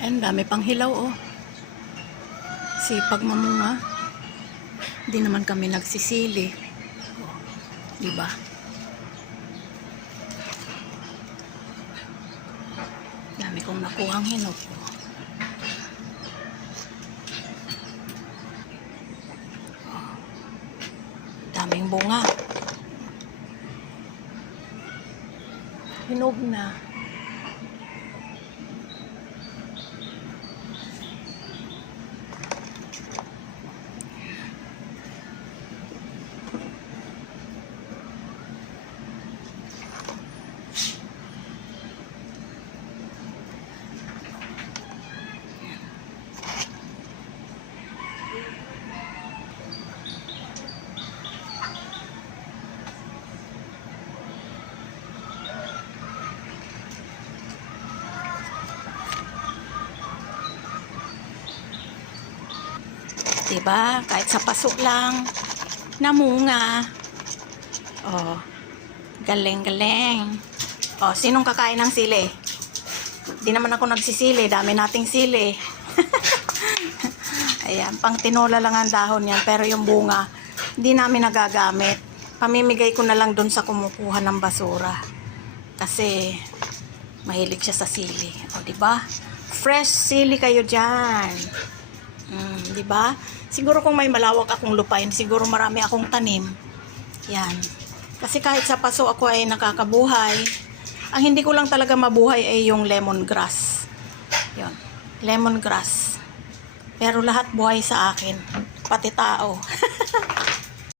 Ang dami pang hilaw, oh. Sipag mamunga. Hindi naman kami nagsisili. Oh, diba? Dami kong nakuhang hinog. Oh, daming bunga. Hinog na. Diba? Kahit sa paso lang, namunga. Oh, galing-galing. Oh, sinong kakain ng sili? Di naman ako nagsisili, dami nating sili. Ayan, pang tinola lang ang dahon yan, pero yung bunga, hindi namin nagagamit. Pamimigay ko na lang dun sa kumukuha ng basura. Kasi, mahilig siya sa sili. O, diba? Fresh sili kayo dyan. Diba? Siguro kung may malawak akong lupain, siguro marami akong tanim. Yan. Kasi kahit sa paso ako ay nakakabuhay. Ang hindi ko lang talaga mabuhay ay yung lemongrass. Yan. Lemongrass. Pero lahat buhay sa akin. Pati tao.